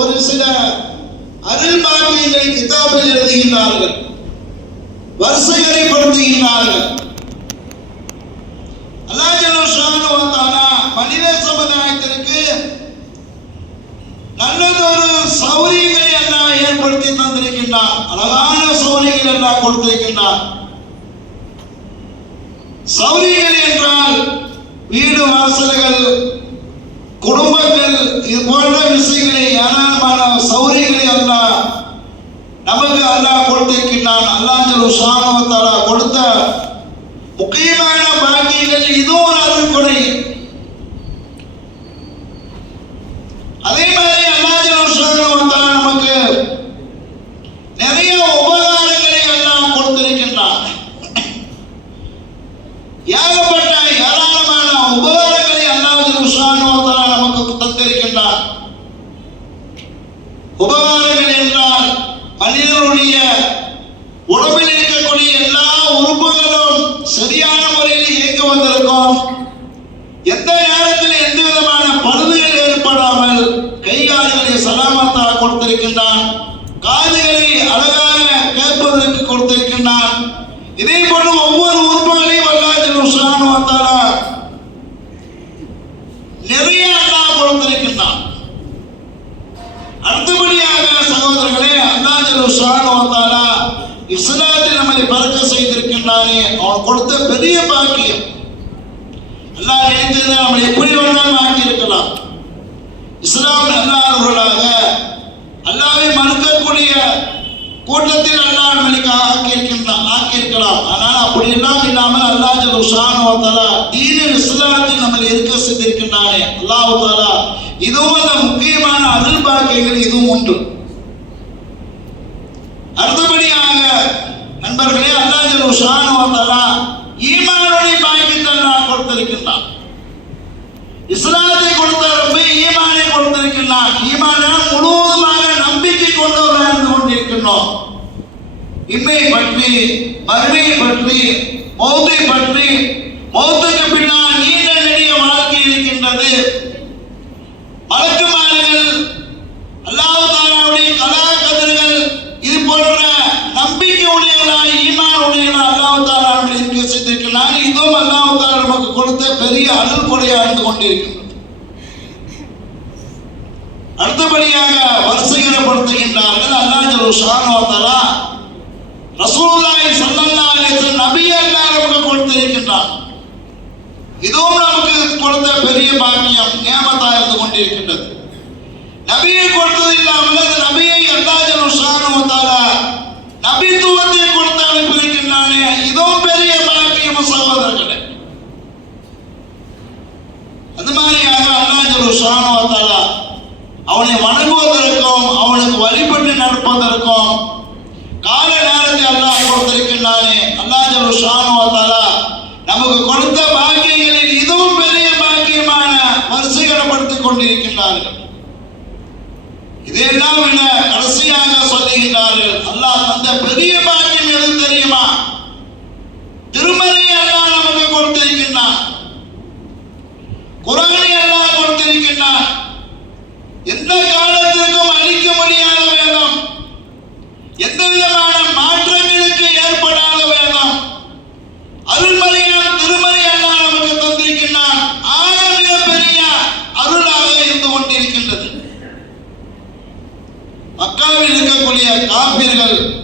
ஒரு சில அருள் பாக்கியங்களை கிதாபில் எழுதுகின்றார்கள். வரிசைகளைப்படுத்துகின்றார்கள். அல்லாஹ் ஷானு வந்தானா மனித சமுதாயத்திற்கு நல்லதொரு சௌரியங்களை எல்லாம் ஏற்படுத்தி தந்திருக்கின்றான். அழகான சௌரியங்கள் எல்லாம் கொடுத்திருக்கின்றான். சௌரியங்கள் என்றால் வீடு வாசல்கள் குடும்பங்கள் இது போன்ற விஷயங்களை ஏராளமான சௌரியங்களை அல்லாஹ் நமக்கு அல்லாஹ் கொடுத்திருக்கின்றான். அல்லாஹ் ஷானுவத்தாலா கொடுத்த முக்கியமான பாக்கியங்கள் இதுவும் ஒரு அருள் கொடை அதே மாதிரி அல்லாஹ் ஷானுவத்தாலா நமக்கு நிறைய உபகாரங்களை எல்லாம் கொடுத்திருக்கின்றான் ஏகப்பட்ட ஏராளமான உபகாரங்களை அல்லாஹ் ஷானுவத்தாலா நமக்கு தந்திருக்கின்றான் உபகாரங்கள் என்றால் மனிதனுடைய உடம்பில் இருக்கக்கூடிய எல்லா உறுப்புகளும் சரியான முறையில் இயங்க வந்திருக்கும். எந்த நேரத்தில் எந்த விதமான பழுதுகள் ஏற்படாமல் கை கால்களை சலாமத்தாக கொடுத்திருக்கின்றான் காதுகளை அழகாக கேட்பதற்கு கொடுத்திருக்கின்றான். இதே போன்று ஒவ்வொரு உறுப்புகளையும் அல்லாஹ் உஷானுவத்தாலா நிறைய அல்லாஹ் கொடுத்திருக்கின்றான் அடுத்தபடியாக சகோதரர்களே அல்லாஹ் ஷானுவத்தாலா இஸ்லாத்தில் நம்மளை பறக்க செய்திருக்கின்றானே. அவன் கொடுத்த பெரிய பாக்கியம். அல்லாஹ் நினைத்தது நம்மளை எப்படி வேணாலும் ஆக்கி இருக்கலாம் இஸ்லாம் அல்லாதவர்களாக அல்லாவை மறுக்கக்கூடிய கூட்டத்தில் அல்லாஹ் நம்மளுக்கு ஆக்கியிருக்கின்றான் ஆக்கியிருக்கலாம். ஆனால் அப்படி எல்லாம் இல்லாமல் அல்லாஹ் ஷானுவத்தாலா தீனில் இஸ்லாத்தில் நம்மளை இருக்க செய்திருக்கின்றானே. அல்லாஹ் தாலா இதுவும் அந்த முக்கியமான அருள் பாக்கியங்கள் இதுவும் உண்டு. அடுத்தபடியாக நண்பர்களே அல்லாஹ் ஷானுவத்தாலா ஈமானுடைய பாக்கியத்தை அல்லாஹ் கொடுத்திருக்கின்றான் இஸ்லாத்தை கொடுத்த ரொம்ப ஈமானை கொடுத்திருக்கின்றான் ஈமான முழுவதுமாக நம்பிக்கை கொண்டவர்கள் இருந்து கொண்டிருக்கின்றோம். இம்மை பற்றி மறுமையை பற்றி மௌத்தை பற்றி மௌத்துக்கு பின்னால் நீண்ட நெடிய வாழ்க்கை இருக்கின்றது. மலக்குமார்கள் அல்லாஹ் தாலாவுடைய கலா கதிர்கள் இது போன்ற நம்பிக்கை உடையவர்களாய் ஈமான் உடையவர்களாய் அல்லாஹ் தாலா நம்மளை இருக்க செய்திருக்கிறார் இதுவும் அல்லாஹ் தாலா நமக்கு கொடுத்த பெரிய அருள் கொடையாக கொண்டிருக்கின்றது அடுத்தபடியாக வரிசைகரப்படுத்துகின்றார்கள் அல்லாஹ் ஷானோ ரசூலாய் ரசூலுல்லாஹி ஸல்லல்லாஹு நபியை அல்லாஹ் நமக்கு கொடுத்திருக்கின்றார். இதுவும் நமக்கு கொடுத்த பெரிய பாக்கியம் நியமத்தா இருந்து கொண்டிருக்கின்றது. நபியை கொடுத்தது இல்லாமல் அந்த நபியை அல்லாஹ் ஷானு தாலா நபித்துவத்தை கொடுத்து அனுப்பியிருக்கின்றானே இதுவும் பெரிய பாக்கியம் சகோதரர்களே அந்த மாதிரியாக அல்லாஹ் அவனை வணங்குவதற்கும் அவனுக்கு வழிபட்டு நடப்பதற்கும் கால நேரத்தை அல்லாஹ் கொடுத்திருக்கின்றானே. அல்லாஹ் ஷானு நமக்கு கொடுத்த பாக்கியங்களில் இதுவும் பெரிய பாக்கியமான வரிசைகரப்படுத்திக் கொண்டிருக்கின்றார்கள். இதையெல்லாம் என்ன கடைசியாக சொல்லுகின்றார்கள்? அல்லாஹ் தந்த பெரிய பாக்கியம் எது தெரியுமா திருமலை அல்லாஹ் நமக்கு கொடுத்திருக்கின்றான் குரானை அல்லாஹ் கொடுத்திருக்கின்றான் எந்த காலத்திற்கும் அழிக்க முடியாத வேதம் எந்த விதமான மாற்றங்களுக்கு ஏற்படாத வேதம் அருள்மறையான் திருமறை அல்லாஹ் நமக்கு தந்திருக்கின்றான் ஆக மிக பெரிய அருளாக இருந்து கொண்டிருக்கின்றது மக்காவில் இருக்கக்கூடிய காப்பீர்கள்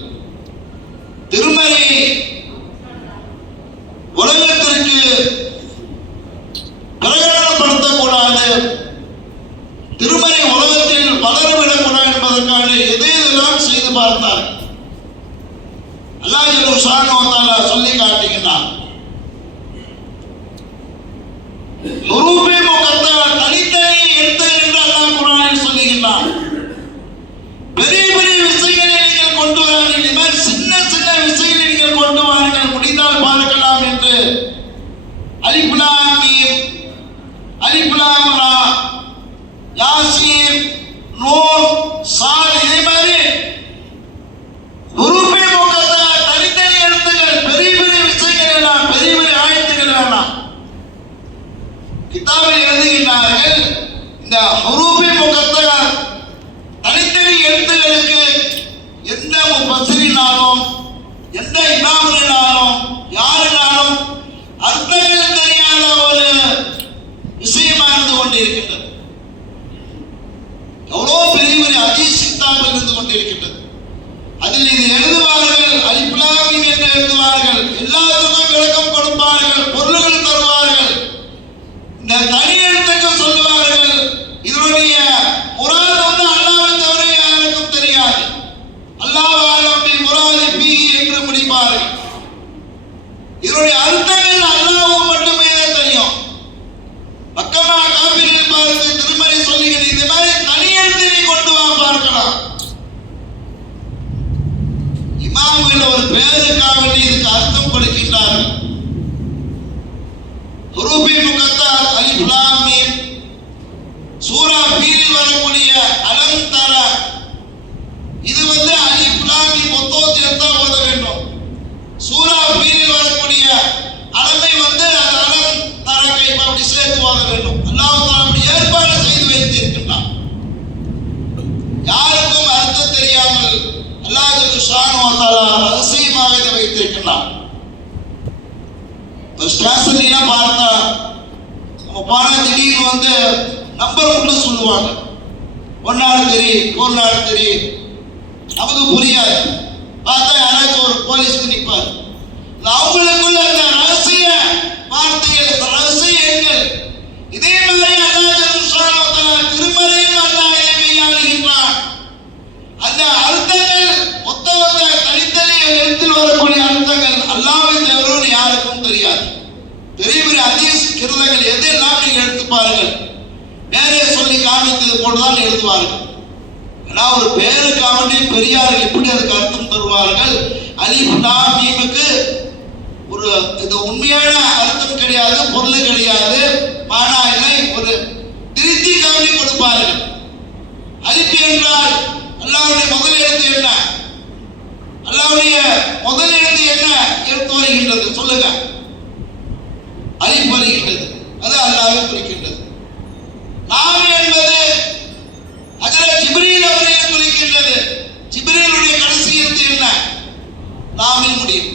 திருமறை உலகத்திற்கு பிரகடனப்படுத்தக்கூடாது. திருமலை உலகத்தில் வளரவிடக்கூடாது என்பதற்காக எதையெல்லாம் செய்து பார்த்தார்? அல்லாஹ் ஷானோத்தாலா சொல்லி காட்டுகின்றான். நுரூபே முகத்தா தனித்தனி எடுத்து என்று அல்லாஹ் குரானில் சொல்லுகின்றான். பெரிய பெரிய விஷயங்களை நீங்கள் கொண்டு வாருங்கள் இது மாதிரி சின்ன சின்ன விஷயங்களை நீங்கள் கொண்டு வாருங்கள் முடிந்தால் பார்க்கலாம் என்று. அலிபுலாமீர் அலிபுலாமரா யாசீர் நோ சால் இதே மாதிரி தனித்தனி எழுத்துக்கள் பெரிய பெரிய விஷயங்கள் எல்லாம் பெரிய பெரிய ஆயத்துக்கள் வேண்டாம் கிதாபில் எழுதுகின்றார்கள் இந்த ஹுரூபி முகத்தை எவ்வளோ பெரிய பெரிய அதிசித்தாமல் இருந்து கொண்டிருக்கின்றது அதில் இது எழுதுவார்கள் அலிப்லாமின் என்று எழுதுவார்கள் எல்லாத்துக்கும் விளக்கம் கொடுப்பார்கள் பொருள்கள் தருவார்கள் இந்த தனி எழுத்துக்கள் சொல்லுவார்கள் இதனுடைய முராது வந்து அல்லாவை தவிர யாருக்கும் தெரியாது அல்லாஹ் ஆலமி முராது பி என்று முடிப்பார்கள் இதனுடைய அர்த்தங்கள் அல்லாஹ்வுக்கு மட்டுமே தான் தெரியும். பக்கமா காபிரில் பார்த்து திருமணி சொல்லுகிறது இந்த மாதிரி தனி எழுத்தினை கொண்டு வா பார்க்கலாம். இமாம்கள் ஒரு பேருக்காக இதுக்கு அர்த்தம் கொடுக்கின்றார்கள். ஹுரூபி முகத்தார் அலிஃப் லாம் மீம் சூரா பீரில் வரக்கூடிய அலம் தர இது வந்து அலிஃப் லாம் மீம் மொத்தம் சேர்த்தா ஓத வேண்டும் சூரா பீரில் வரக்கூடிய அலமை வந்து அந்த அலம் தர கைப்ப அப்படி சேர்த்து ஓத வேண்டும் அல்லாஹ் தஆலா அப்படி ஏற்பாடு செய்து வைத்திருக்கின்றான் யாருக்கும் அர்த்தம் தெரியாமல் அல்லாஹ் ஜல்ல ஷானு தஆலா ரகசியமாக இதை வைத்திருக்கின்றான். பார்த்தா நம்ம போனா திடீர்னு வந்து நம்பர் மட்டும் சொல்லுவாங்க. ஒன்னாடு தெரியும் ஒரு நாள் தெரியும் நமக்கு புரியாது. பார்த்தா யாராச்சும் ஒரு போலீஸ்க்கு நிற்பார் அவங்களுக்குள்ள அந்த ரகசிய வார்த்தைகள் ரகசிய எண்கள் இதே மாதிரி அல்லாஹ் திருமறையில் அல்லாஹ் இதை கையாளுகின்றான் அந்த அர்த்தங்கள் மொத்த மொத்த தனித்தனி எழுத்தில் வரக்கூடிய அர்த்தங்கள் அல்லாவை தவிர யாருக்கும் தெரியாது பெரிய பெரிய அதீஸ் கிருதங்கள் எதெல்லாம் நீங்க எடுத்து பாருங்கள். நேரே சொல்லி காமித்தது போட்டுதான் எழுதுவார்கள். ஆனா ஒரு பேருக்காக வேண்டி பெரியார் எப்படி அதுக்கு அர்த்தம் தருவார்கள்? அலிஃப் மீமுக்கு ஒரு இது உண்மையான அர்த்தம் கிடையாது பொருள் கிடையாது மானா இல்லை ஒரு திருத்தி காண்டி கொடுப்பார்கள் அலிப் என்றால் அல்லாவுடைய முதல் எழுத்து என்ன அல்லாவுடைய முதல் எழுத்து என்ன எடுத்து வருகின்றது சொல்லுங்க அலிப் வருகின்றது அது அல்லாவை குறிக்கின்றது நாம் என்பது அதில் ஜிப்ரீல் அவர்களை குறிக்கின்றது ஜிப்ரீலுடைய கடைசி எழுத்து என்ன நாமில் முடியும்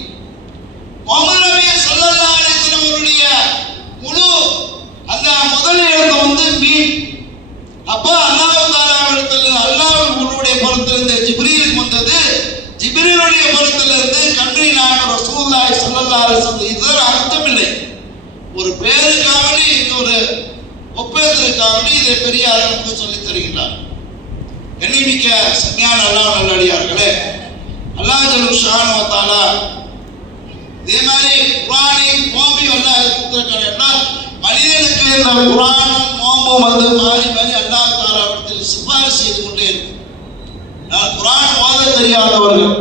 முகமது நபி ஸல்லல்லாஹு அவருடைய முழு அந்த முதல் எழுத்து வந்து மீன். அப்போ அல்லாஹ் தாலா இடத்துல அல்லாஹ் உன்னுடைய பொறுத்திலிருந்து ஜிப்ரீலுக்கு வந்தது. ஜிப்ரீலுடைய பொறுத்திலிருந்து கண்மணி நாயகம் ரசூலுல்லாஹி ஸல்லல்லாஹு அலைஹி வஸல்லம் இதுதான் அர்த்தம் இல்லை ஒரு பேருக்காவடி இன்னொரு ஒப்பேதற்காவடி இதை பெரிய அளவுக்கு சொல்லித் தருகின்றார். கண்ணிமிக்க சன்னியான அல்லாஹ் நல்லடியார்களே. அல்லாஹ் ஜல்லு ஷானு வத்தானா இதே மாதிரி குரானை நோம்பி அல்ல கொடுத்திருக்காரு என்றால் மனிதனுக்கு இந்த குரானும் நோம்பும் வந்து மாறி மாறி அல்லாஹ் தாலா சிபாரிசு செய்து கொண்டே இருக்கும் நான் குரான் ஓத தெரியாதவர்கள்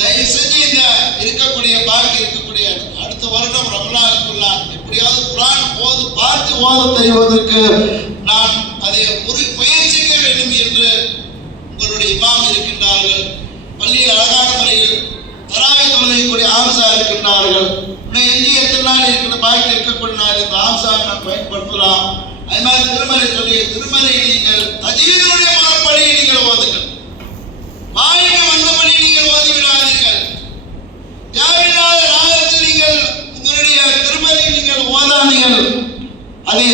தயவு செஞ்சு இந்த இருக்கக்கூடிய பாக்கி இருக்கக்கூடிய அடுத்த வருடம் ரமலானுக்குள்ளான் எப்படியாவது குரான் ஓது பார்த்து ஓத தெரிவதற்கு நான் அதை ஒரு முயற்சிக்க வேண்டும் என்று உங்களுடைய இமாம் இருக்கின்றார்கள் பள்ளியில் அழகான முறையில் தராவை தொழுகைக்கூடிய ஆம்சா இருக்கின்றார்கள் இன்னும் எஞ்சி எத்தனை நாள் இருக்கிற பாக்கி இருக்கக்கூடிய நாள் இந்த பயன்படுத்தலாம் அது மாதிரி திருமலை சொல்லி திருமலை நீங்கள் தஜீருடைய மரப்படி நீங்கள் ஓதுங்கள். வாய்க்கு வந்தபடி நீங்கள் ஓதிவிடாதீர்கள். தேவையில்லாத ராகத்தில் நீங்கள் உங்களுடைய திருமலை நீங்கள் ஓதாதீர்கள். அது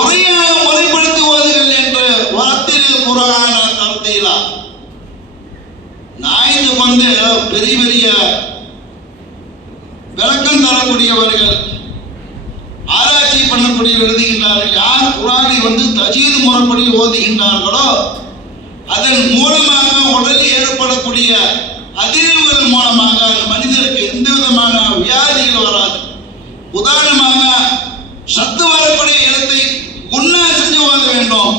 ஒரே முறைப்படுத்தி ஓதுங்கள் என்று வரத்தில் குரான கருத்தையிலா நாய்ந்து வந்து பெரிய பெரிய விளக்கம் தரக்கூடியவர்கள் ஆராய்ச்சி பண்ணக்கூடிய எழுதுகின்றார்கள் யார் குரானை வந்து தஜீது முறைப்படி ஓதுகின்றார்களோ அதன் மூலமாக உடலில் ஏற்படக்கூடிய அதிர்வுகள் மூலமாக அந்த மனிதருக்கு எந்த விதமான வியாதிகள் வராது. உதாரணமாக சத்து வரக்கூடிய இடத்தை உண்ணா செஞ்சு ஓத வேண்டும்.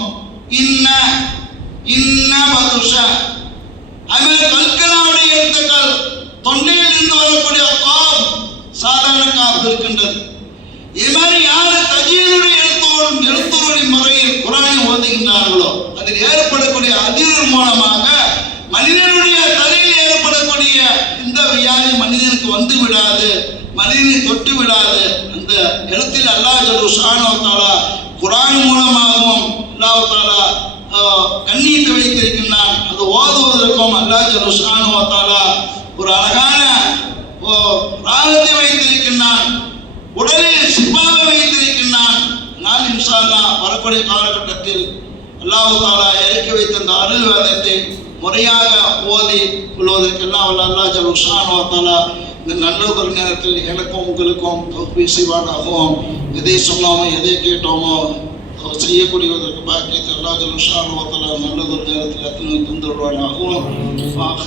இன்ன இன்ன மதுஷா அது கல்கலாவுடைய எழுத்துக்கள் தொண்டையில் இருந்து வரக்கூடிய காப் சாதாரண காப்பு இருக்கின்றது. இது மாதிரி குரானை அதில் ஏற்படக்கூடிய அதிர்வு மூலமாக மனிதனுடைய தலையில் ஏற்படக்கூடிய இந்த வியாதி மனிதனுக்கு வந்து விடாது மனிதனை தொட்டு விடாது. அந்த இடத்தில் அல்லாஹ் ஜலு ஷானோ குரான் மூலமாகவும் அல்லாஹ் கண்ணீட்டு வைத்திருக்கின்றான் அது ஓதுவதற்கும் அல்லாஹ் ஜலு ஷானோ ஒரு அழகான ஓ, ராகத்தை வைத்திருக்கின்றான். உடலில் சிப்பாவை வைத்திருக்கின்றான். நான் இன்ஷா வரக்கூடிய காலகட்டத்தில் அல்லாஹு தாலா இறக்கி வைத்த அந்த அருள் வேதத்தை முறையாக ஓதி கொள்வதற்கெல்லாம் வல்ல அல்லா ஜல் உஷானோ தாலா இந்த நல்லதொரு நேரத்தில் எனக்கும் உங்களுக்கும் தௌபி செய்வானாகவும் எதை சொன்னாமோ எதை கேட்டோமோ? செய்யக்கூடியதற்கு பாக்கியத்தை அல்லா ஜல் உஷானோ தாலா நல்லதொரு நேரத்தில் அத்தனை தந்துடுவானாகவும்